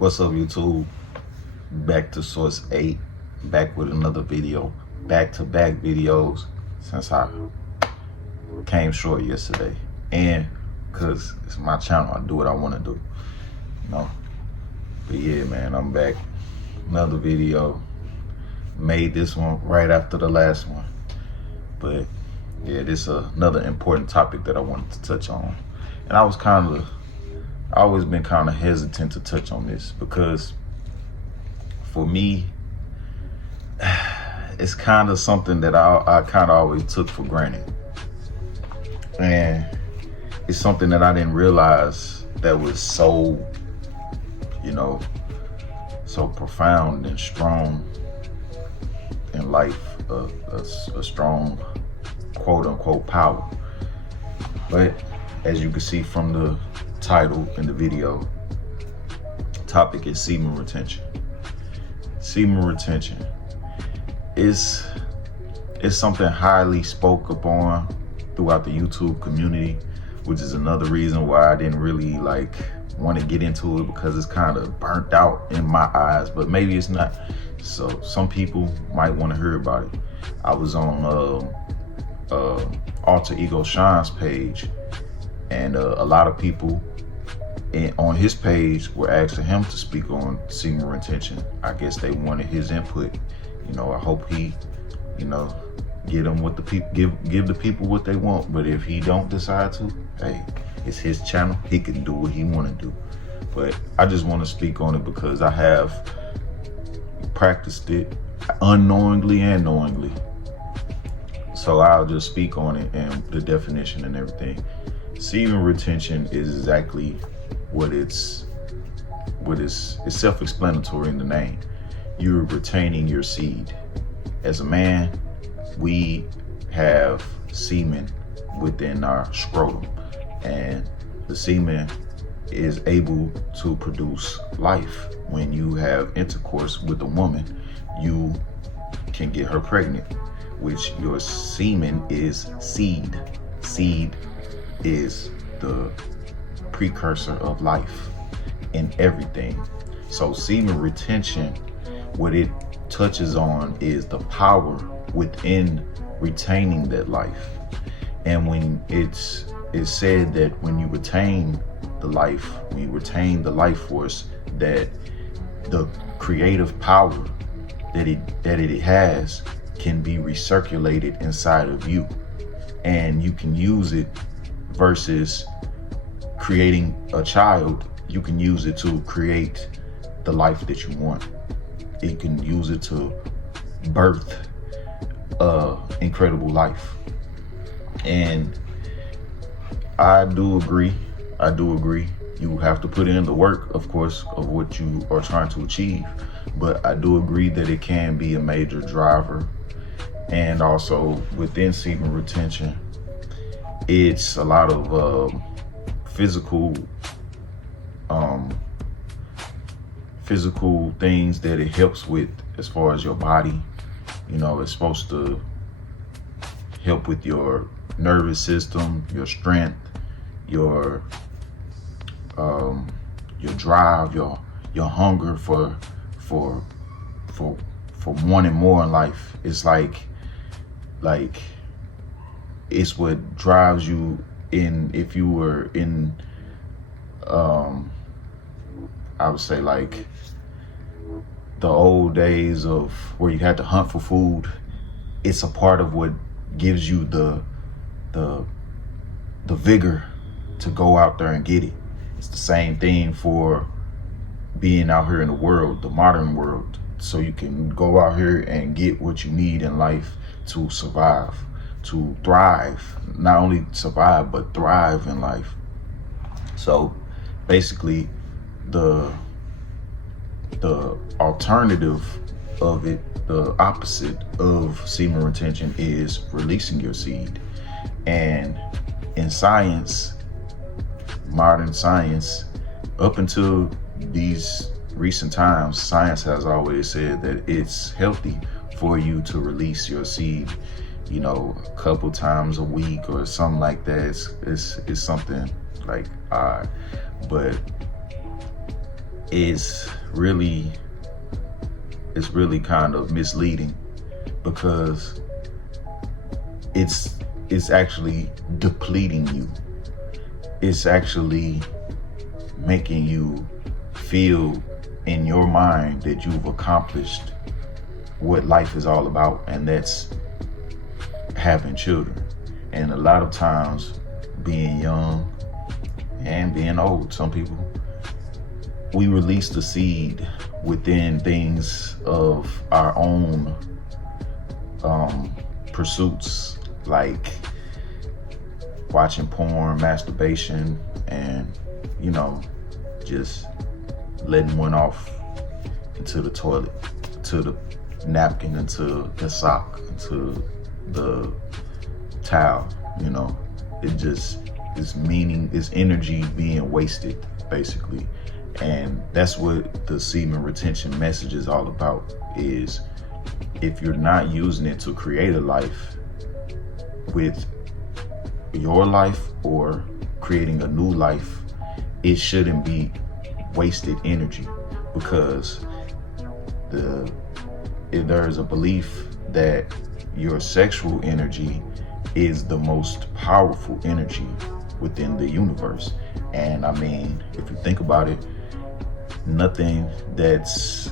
What's up, YouTube? Back to Source 8, back with another video, back-to-back videos since I came short yesterday. And because it's my channel, I do what I want to do, you know? But yeah, man, I'm back. Another video. Made this one right after the last one. But yeah, this is another important topic that I wanted to touch on. And I always been kind of hesitant to touch on this because for me, it's kind of something that I kind of always took for granted. And it's something that I didn't realize that was so, so profound and strong in life, a strong quote unquote power. But as you can see from the title in the video, topic is semen retention. Semen retention is something highly spoke upon throughout the YouTube community, which is another reason why I didn't really want to get into it, because it's kind of burnt out in my eyes, but maybe it's not. So some people might want to hear about it. I was on Alter Ego Sean's page, and a lot of people on his page were asking him to speak on semen retention. I guess they wanted his input. I hope he, get them what the people give the people what they want. But if he don't decide to, hey, it's his channel. He can do what he want to do. But I just want to speak on it because I have practiced it unknowingly and knowingly. So I'll just speak on it and the definition and everything. Semen retention is exactly what it's self-explanatory in the name. You're retaining your seed. As a man, we have semen within our scrotum, and the semen is able to produce life. When you have intercourse with a woman, you can get her pregnant, which your semen is seed. Seed is the precursor of life in everything. So semen retention, what it touches on is the power within retaining that life. And when it's said that when you retain the life, when you retain the life force, that the creative power that it has can be recirculated inside of you, and you can use it versus creating a child. You can use it to create the life that you want. You can use it to birth incredible life. And I do agree. You have to put in the work, of course, of what you are trying to achieve. But I do agree that it can be a major driver. And also within semen retention, it's a lot of physical things that it helps with as far as your body. It's supposed to help with your nervous system, your strength, your drive, your hunger for wanting more in life. It's like it's what drives you in. If you were in I would say like the old days of where you had to hunt for food, it's a part of what gives you the vigor to go out there and get it. It's the same thing for being out here in the world, the modern world, so you can go out here and get what you need in life to survive, to thrive. Not only survive, but thrive in life. So basically, the alternative of it, the opposite of semen retention, is releasing your seed. And in science, modern science, up until these recent times, science has always said that it's healthy for you to release your seed, a couple times a week or something like that. It's something like odd. But is really kind of misleading, because it's actually depleting you. It's actually making you feel in your mind that you've accomplished what life is all about, and that's having children. And a lot of times, being young and being old, some people, we release the seed within things of our own pursuits, like watching porn, masturbation, and just letting one off into the toilet, to the napkin, into the sock, into the towel. It just is energy being wasted, basically. And that's what the semen retention message is all about, is if you're not using it to create a life with your life or creating a new life, it shouldn't be wasted energy, because there is a belief that your sexual energy is the most powerful energy within the universe. And I mean, if you think about it, nothing that's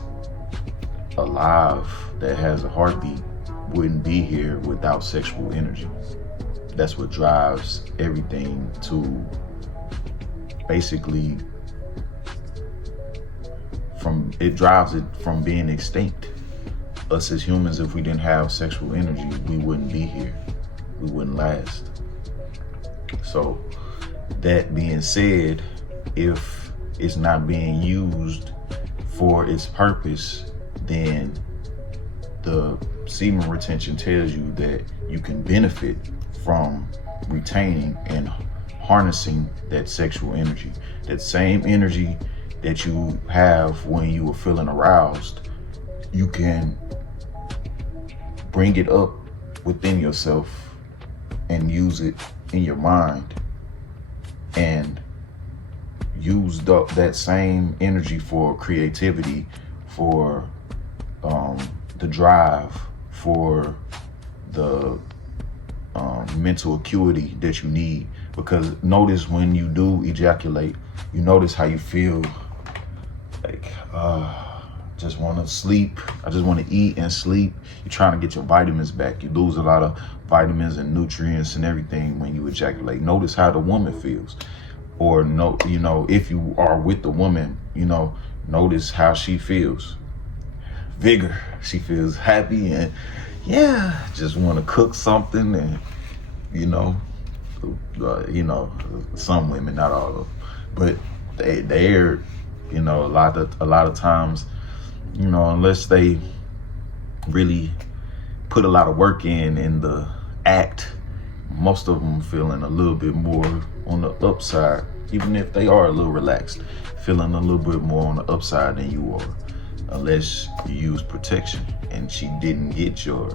alive that has a heartbeat wouldn't be here without sexual energy. That's what drives everything to basically it drives it from being extinct. Us as humans, if we didn't have sexual energy, we wouldn't be here. We wouldn't last. So that being said, if it's not being used for its purpose, then the semen retention tells you that you can benefit from retaining and harnessing that sexual energy. That same energy that you have when you were feeling aroused, you can bring it up within yourself and use it in your mind, and use that same energy for creativity, for the drive, for the mental acuity that you need. Because notice when you do ejaculate, you notice how you feel like, just want to sleep. I just want to eat and sleep. You're trying to get your vitamins back. You lose a lot of vitamins and nutrients and everything when you ejaculate. Notice how the woman feels. Or if you are with the woman, notice how she feels. Vigor. She feels happy and just want to cook something, and some women, not all of them, but they're a lot of times, unless they really put a lot of work in the act, most of them feeling a little bit more on the upside, even if they are a little relaxed, feeling a little bit more on the upside than you are, unless you use protection and she didn't get your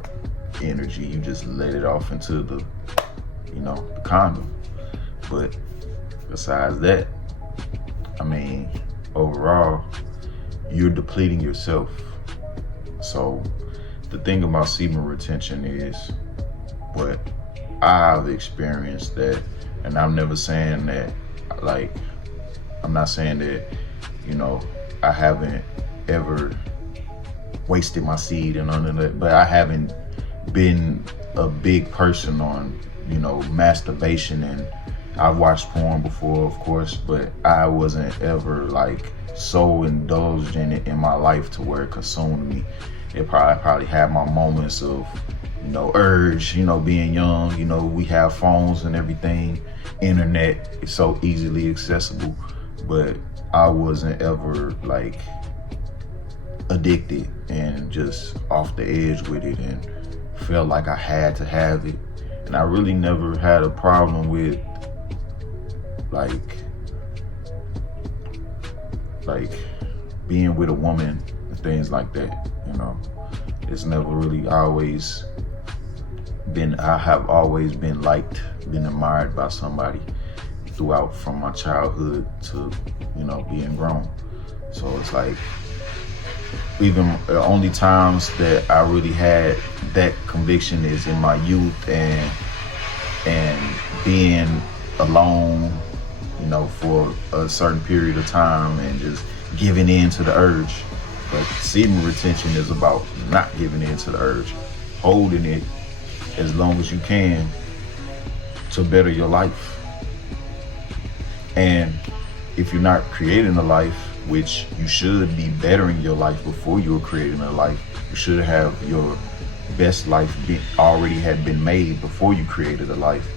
energy. You just let it off into the condom. But besides that, I mean, overall, you're depleting yourself. So the thing about semen retention is, what I've experienced, that, and I'm never saying that, I'm not saying that, I haven't ever wasted my seed and none of that, but I haven't been a big person on, masturbation. And I've watched porn before, of course, but I wasn't ever so indulged in it in my life to where it consumed me. I probably had my moments of, urge, being young, we have phones and everything. Internet is so easily accessible, but I wasn't ever addicted and just off the edge with it and felt like I had to have it. And I really never had a problem with being with a woman and things like that. It's never really I have always been liked, been admired by somebody throughout, from my childhood to being grown. So it's like, even the only times that I really had that conviction is in my youth and being alone, you know, for a certain period of time and just giving in to the urge. But semen retention is about not giving in to the urge, holding it as long as you can to better your life. And if you're not creating a life, which you should be bettering your life before you're creating a life, you should have your best life already had been made before you created a life.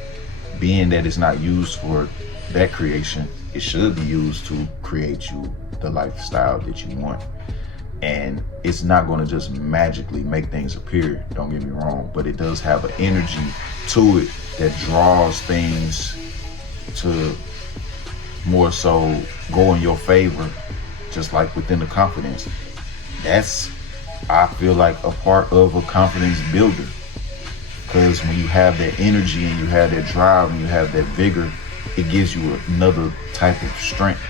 Being that it's not used for that creation, it should be used to create you the lifestyle that you want. And it's not going to just magically make things appear, don't get me wrong, but it does have an energy to it that draws things to more so go in your favor, just like within the confidence. That's, I feel like, a part of a confidence builder. Because when you have that energy and you have that drive and you have that vigor, it gives you another type of strength.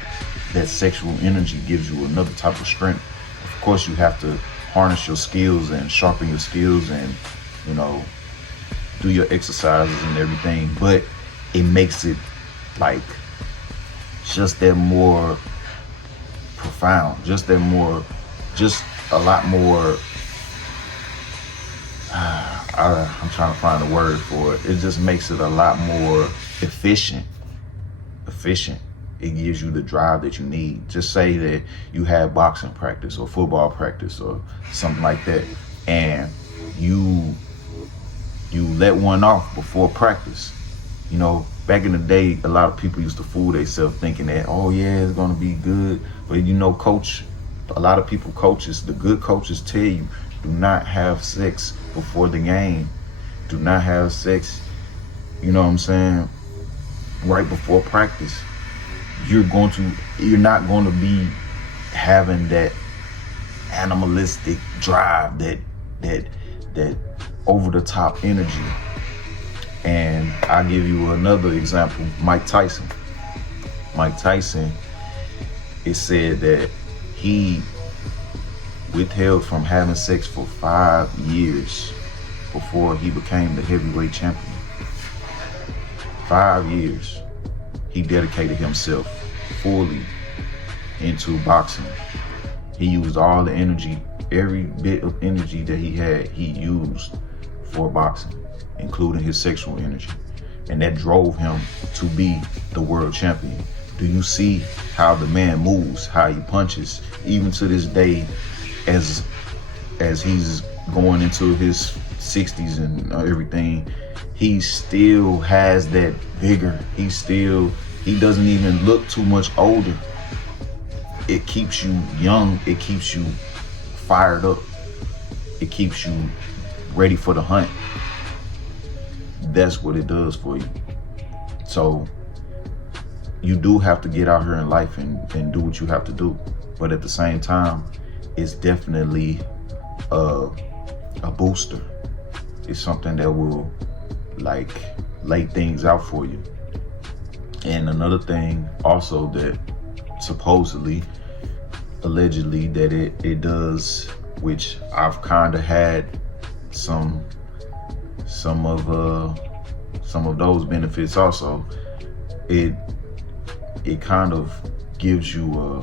That sexual energy gives you another type of strength. Of course, you have to harness your skills and sharpen your skills and, you know, do your exercises and everything, but it makes it like just that more profound, just that more, just a lot more, I'm trying to find a word for it. It just makes it a lot more efficient. It gives you the drive that you need. Just say that you have boxing practice or football practice or something like that, and you let one off before practice. You know, back in the day, a lot of people used to fool themselves thinking that, oh yeah, it's gonna be good. But you know, a lot of people, coaches, the good coaches tell you, do not have sex before the game. Do not have sex, you know what I'm saying, right before practice. You're not going to be having that animalistic drive, that over the top energy. And I'll give you another example. Mike Tyson, it said that he withheld from having sex for 5 years before he became the heavyweight champion. 5 years. He dedicated himself fully into boxing. He used all the energy, every bit of energy that he had, he used for boxing, including his sexual energy. And that drove him to be the world champion. Do you see how the man moves, how he punches, even to this day, as he's going into his 60s and everything, he still has that vigor. He doesn't even look too much older. It keeps you young. It keeps you fired up. It keeps you ready for the hunt. That's what it does for you. So you do have to get out here in life and do what you have to do. But at the same time, it's definitely a booster. It's something that will like lay things out for you. And another thing also that supposedly, allegedly, that it does, which I've kind of had some of those benefits also. It kind of gives you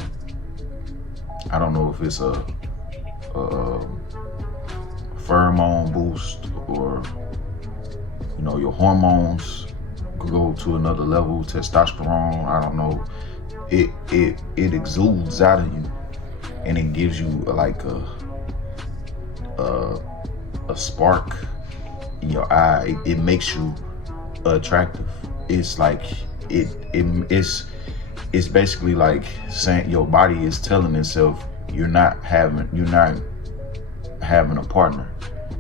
I don't know if it's a pheromone boost, or you know, your hormones go to another level, testosterone, I don't know. It exudes out of you, and it gives you like a spark in your eye. It makes you attractive. It's like it's basically like saying your body is telling itself you're not having a partner,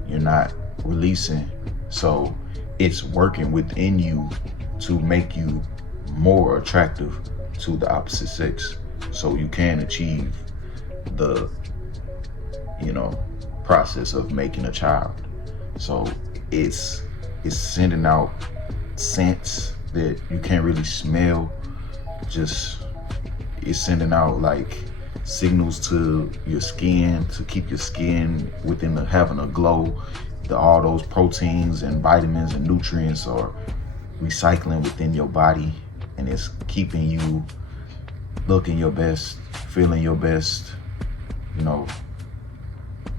you're not releasing, so it's working within you to make you more attractive to the opposite sex, so you can achieve the, you know, process of making a child. So it's sending out scents that you can't really smell. Just it's sending out like signals to your skin to keep your skin within having a glow. All those proteins and vitamins and nutrients are recycling within your body, and it's keeping you looking your best, feeling your best,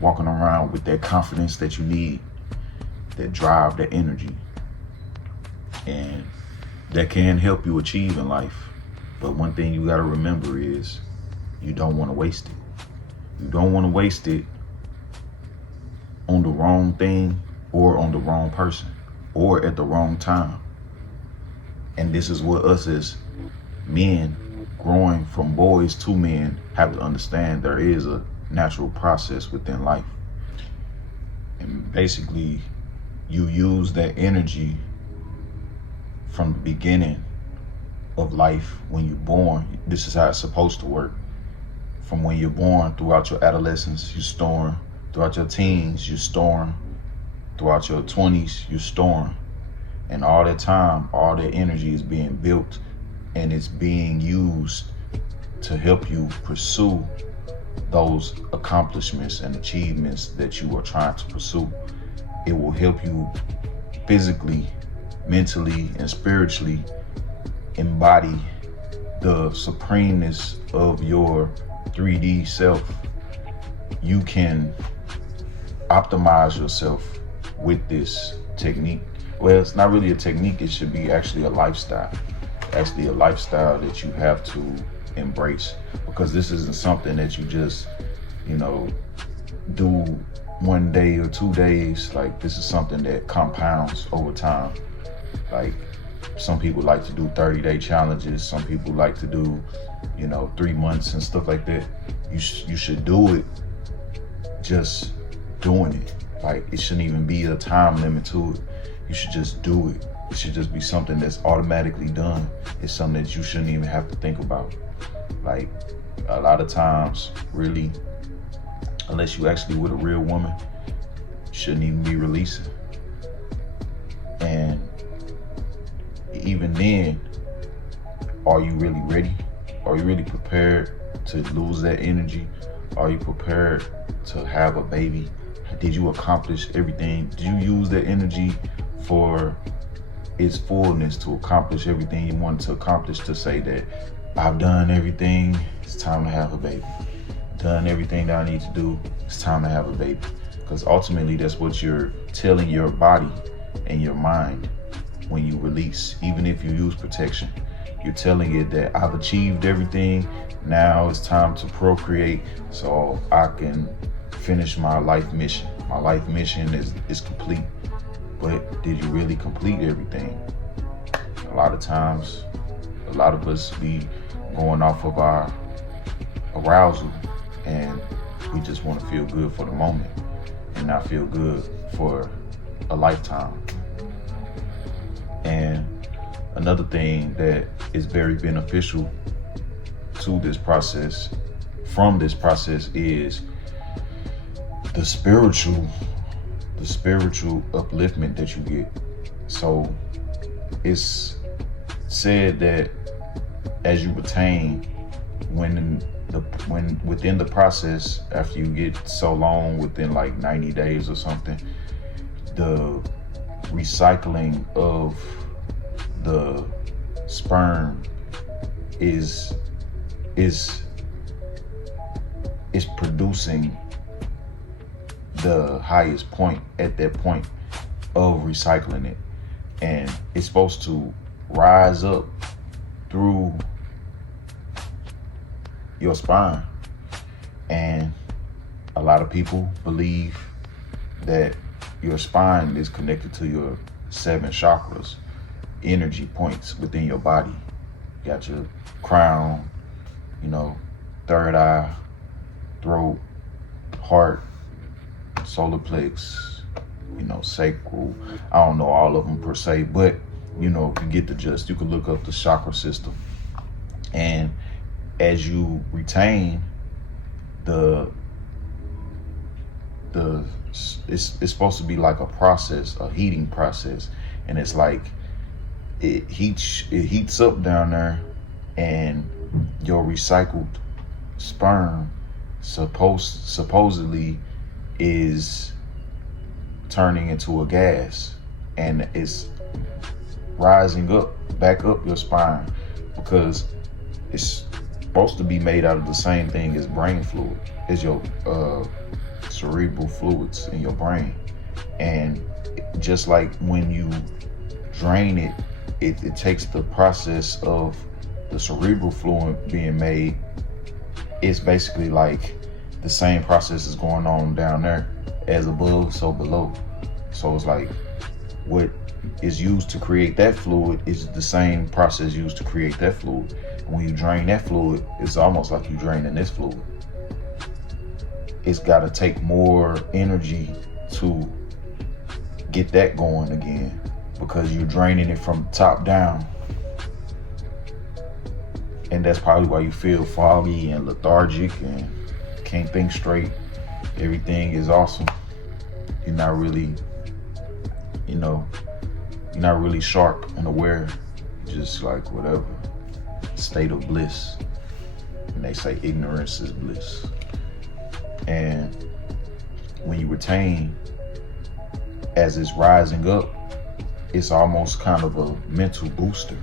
walking around with that confidence that you need, that drive, that energy. And that can help you achieve in life. But one thing you got to remember is you don't want to waste it. You don't want to waste it on the wrong thing or on the wrong person or at the wrong time. And this is what us as men growing from boys to men have to understand. There is a natural process within life. And basically, you use that energy from the beginning of life when you're born. This is how it's supposed to work. From when you're born, throughout your adolescence, you're storing. Throughout your teens, you're storing. Throughout your 20s, you're storing. And all that time, all that energy is being built, and it's being used to help you pursue those accomplishments and achievements that you are trying to pursue. It will help you physically, mentally, and spiritually embody the supremeness of your 3D self. You can optimize yourself with this technique. Well, it's not really a technique, it should be actually a lifestyle. Actually a lifestyle that you have to embrace, because this isn't something that you just, do 1 day or 2 days. Like, this is something that compounds over time. Like, some people like to do 30-day challenges. Some people like to do, 3 months and stuff like that. You should do it just doing it. Like, it shouldn't even be a time limit to it. You should just do it. It should just be something that's automatically done. It's something that you shouldn't even have to think about. Like, a lot of times, really, unless you actually with a real woman, you shouldn't even be releasing. And even then, are you really ready? Are you really prepared to lose that energy? Are you prepared to have a baby? Did you accomplish everything? Did you use that energy for its fullness to accomplish everything you wanted to accomplish, to say that I've done everything, it's time to have a baby. Done everything that I need to do, it's time to have a baby. Because ultimately, that's what you're telling your body and your mind when you release. Even if you use protection, you're telling it that I've achieved everything. Now it's time to procreate so I can finish my life mission. My life mission is complete. But did you really complete everything? A lot of times, a lot of us be going off of our arousal, and we just want to feel good for the moment and not feel good for a lifetime. And another thing that is very beneficial to this process, from this process, is the spiritual upliftment that you get. So it's said that as you retain, when within the process, after you get so long, within like 90 days or something, the recycling of the sperm is producing the highest point at that point of recycling it. And it's supposed to rise up through your spine. And a lot of people believe that your spine is connected to your 7 chakras, energy points within your body. You got your crown, third eye, throat, heart, solar plex, sacral. I don't know all of them per se, but if you get the gist, you can look up the chakra system. And as you retain it's supposed to be like a process, a heating process, and it's like it heats up down there, and your recycled sperm supposedly is turning into a gas, and it's rising up, back up your spine, because it's supposed to be made out of the same thing as brain fluid, as your cerebral fluids in your brain. And just like when you drain it, it takes the process of the cerebral fluid being made. It's basically like the same process is going on down there, as above, so below. So it's like what is used to create that fluid is the same process used to create that fluid. When you drain that fluid, it's almost like you draining this fluid. It's got to take more energy to get that going again, because you're draining it from top down. And that's probably why you feel foggy and lethargic and can't think straight. Everything is awesome. You're not really, you're not really sharp and aware. Just like whatever. State of bliss. And they say ignorance is bliss. And when you retain, as it's rising up, it's almost kind of a mental booster.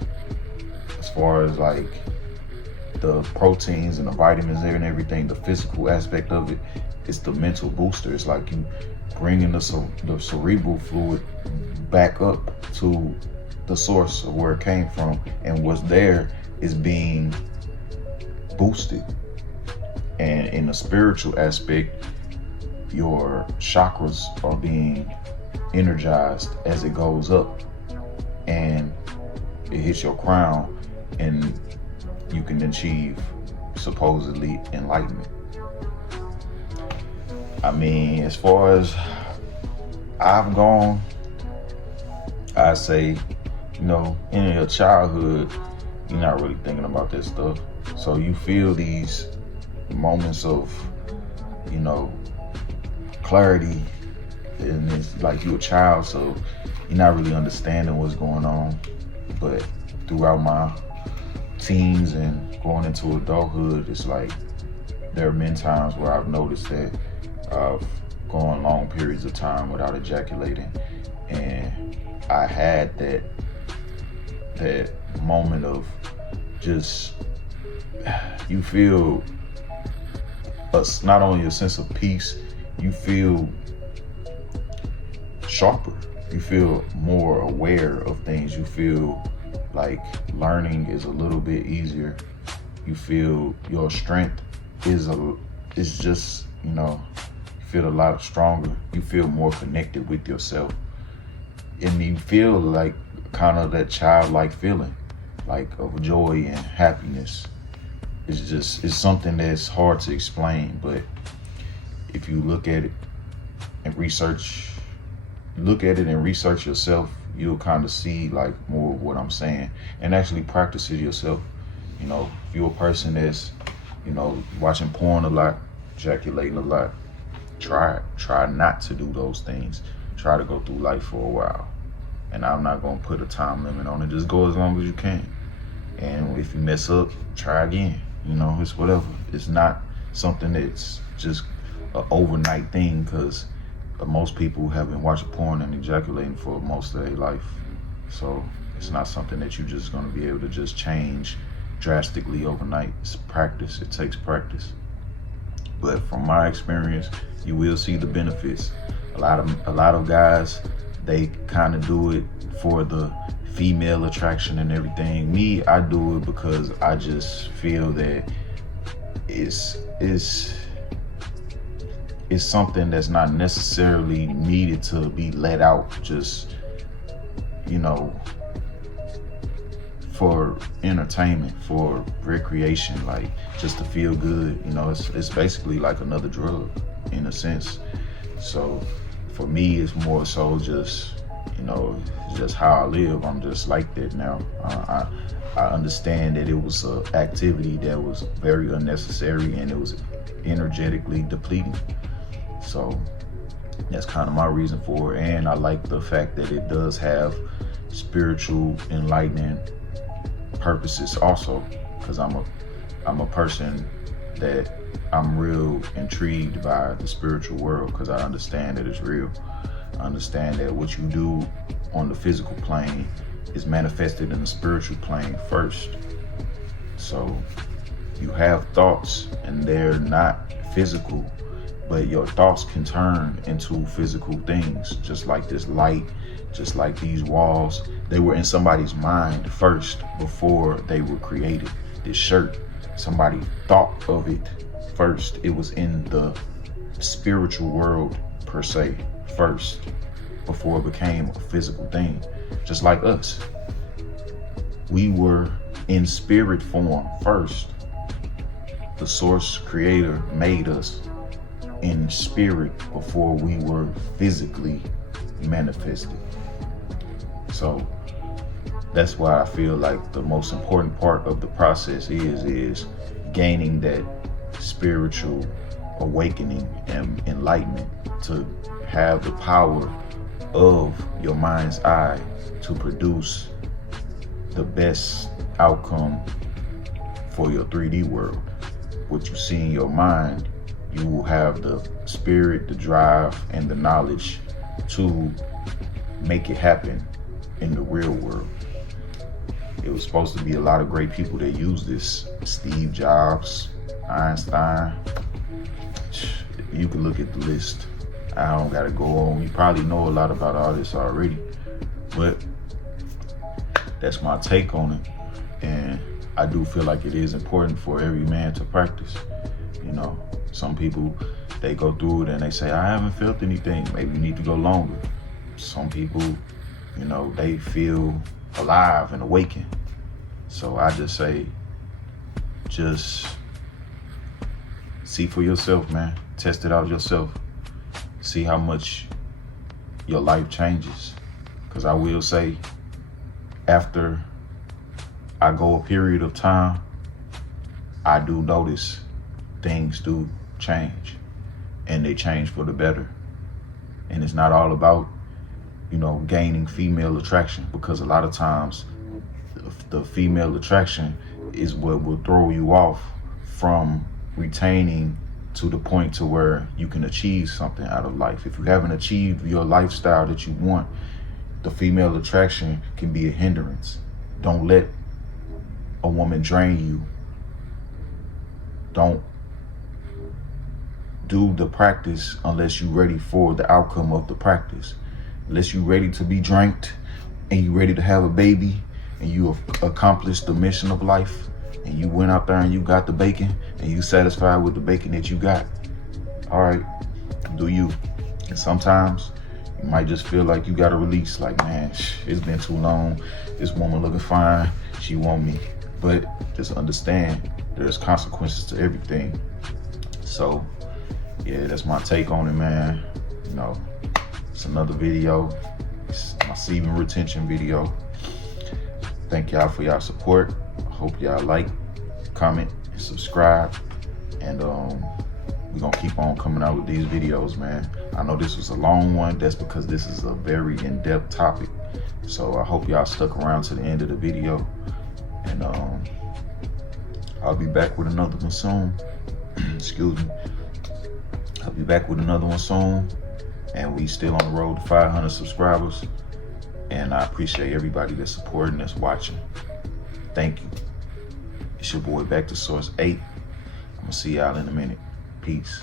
As far as like the proteins and the vitamins there and everything, the physical aspect of it, it's the mental booster. It's like you bringing the cerebral fluid back up to the source of where it came from, and what's there is being boosted. And in the spiritual aspect, your chakras are being energized as it goes up, and it hits your crown, and you can achieve supposedly enlightenment. I mean, as far as I've gone, I say, in your childhood, you're not really thinking about this stuff. So you feel these moments of, clarity, and it's like you're a child, so you're not really understanding what's going on. But throughout my teens and going into adulthood, it's like there have been times where I've noticed that I've gone long periods of time without ejaculating, and I had that moment of just, you feel not only a sense of peace, you feel sharper, you feel more aware of things, you feel like learning is a little bit easier, you feel your strength is just, you feel a lot stronger, you feel more connected with yourself, and you feel like kind of that childlike feeling, like of joy and happiness. It's something that's hard to explain, but if you look at it and research yourself, you'll kind of see like more of what I'm saying, and actually practice it yourself. If you're a person that's, watching porn a lot, ejaculating a lot, try not to do those things. Try to go through life for a while. And I'm not gonna put a time limit on it. Just go as long as you can. And if you mess up, try again. It's whatever. It's not something that's just an overnight thing, because most people have been watching porn and ejaculating for most of their life. So it's not something that you're just gonna be able to just change drastically overnight. It's practice. It takes practice. But from my experience, you will see the benefits. A lot of guys, they kind of do it for the female attraction and everything. Me, I do it because I just feel that it's something that's not necessarily needed to be let out, just, for entertainment, for recreation, like just to feel good. It's basically like another drug in a sense. So for me, it's more so just, just how I live. I'm just like that now. I understand that it was an activity that was very unnecessary, and it was energetically depleting. So that's kind of my reason for it. And I like the fact that it does have spiritual enlightening purposes also, because I'm a person that I'm real intrigued by the spiritual world, because I understand that it's real. I understand that what you do on the physical plane is manifested in the spiritual plane first. So you have thoughts and they're not physical, but your thoughts can turn into physical things, just like this light, just like these walls. They were in somebody's mind first before they were created. This shirt, somebody thought of it first. It was in the spiritual world per se first before it became a physical thing. Just like us, we were in spirit form first. The source creator made us in spirit before we were physically manifested. So that's why I feel like the most important part of the process is gaining that spiritual awakening and enlightenment, to have the power of your mind's eye to produce the best outcome for your 3D world. What you see in your mind, you will have the spirit, the drive, and the knowledge to make it happen in the real world. It was supposed to be a lot of great people that use this. Steve Jobs, Einstein. You can look at the list. I don't gotta go on. You probably know a lot about all this already, but that's my take on it. And I do feel like it is important for every man to practice. You know, some people, they go through it and they say, I haven't felt anything. Maybe you need to go longer. Some people, you know, they feel alive and awakened. So I just say, just see for yourself, man. Test it out yourself. See how much your life changes. Because I will say, after I go a period of time, I do notice things do change, and they change for the better. And it's not all about, you know, gaining female attraction, because a lot of times the female attraction is what will throw you off from retaining to the point to where you can achieve something out of life. If you haven't achieved your lifestyle that you want, the female attraction can be a hindrance. Don't let a woman drain you. Don't do the practice unless you're ready for the outcome of the practice. Unless you're ready to be dranked and you're ready to have a baby and you have accomplished the mission of life and you went out there and you got the bacon and you satisfied with the bacon that you got. All right, do you. And sometimes you might just feel like you got to release, like, man, it's been too long. This woman looking fine, she want me. But just understand there's consequences to everything. So yeah, that's my take on it, man. You know, it's another video. It's my semen retention video. Thank y'all for y'all support. I hope y'all like, comment, and subscribe. And we're gonna keep on coming out with these videos, man. I know this was a long one. That's because this is a very in-depth topic. So I hope y'all stuck around to the end of the video. And I'll be back with another one soon. Excuse me. I'll be back with another one soon. And we still on the road to 500 subscribers. And I appreciate everybody that's supporting, that's watching. Thank you. It's your boy Back to Source 8. I'm gonna see y'all in a minute. Peace.